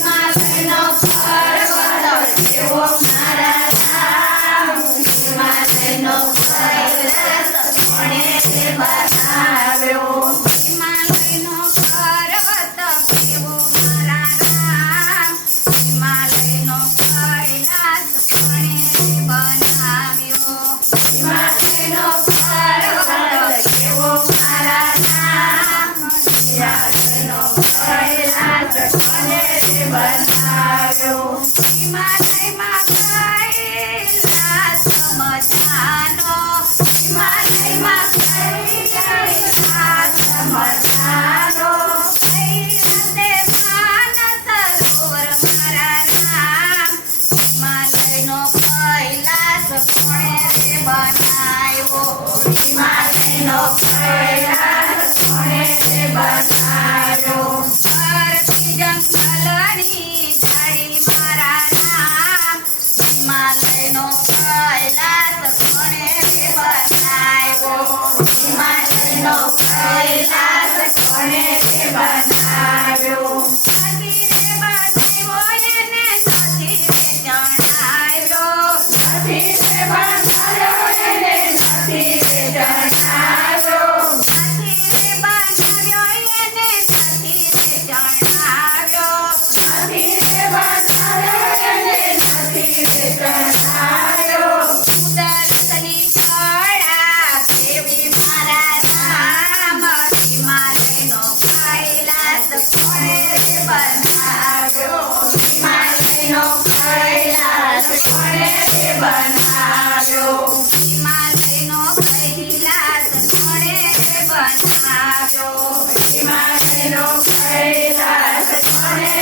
Mas não para o adoro, eu vou parar. બનાવ્યો એમાં નહીમાં કઈલા સમજાનો એમાં નહીમાં કઈલા બનાવ્યો હિમાલયનો કૈલાસ કોણે તે નો કૈલાસ કોણે બનાવ્યો. હિમાલયનો કૈલાસ કોણે બનાવ્યો. હિમાલયનો કૈલાસ કોણે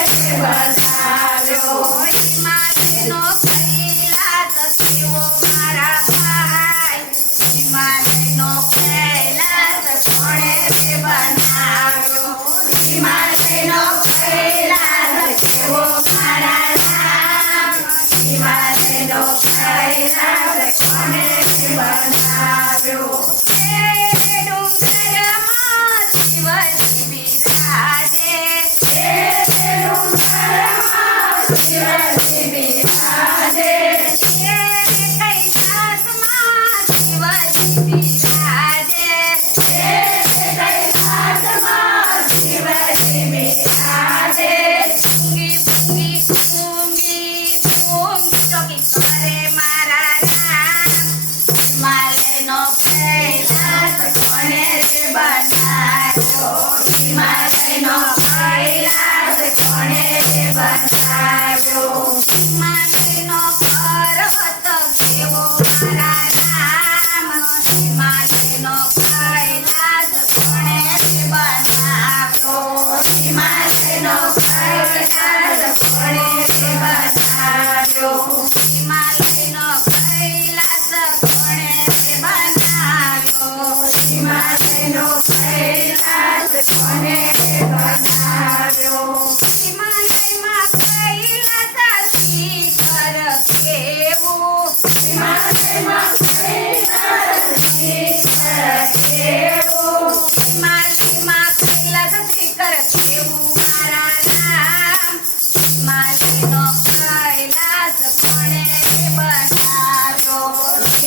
knows.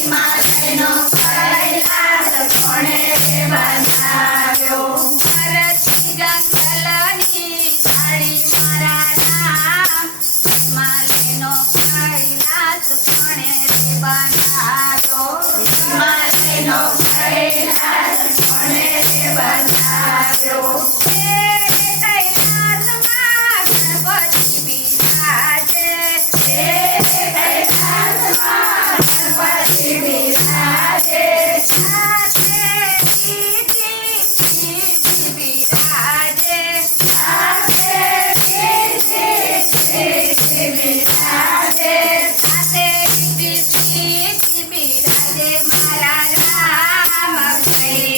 my Bye.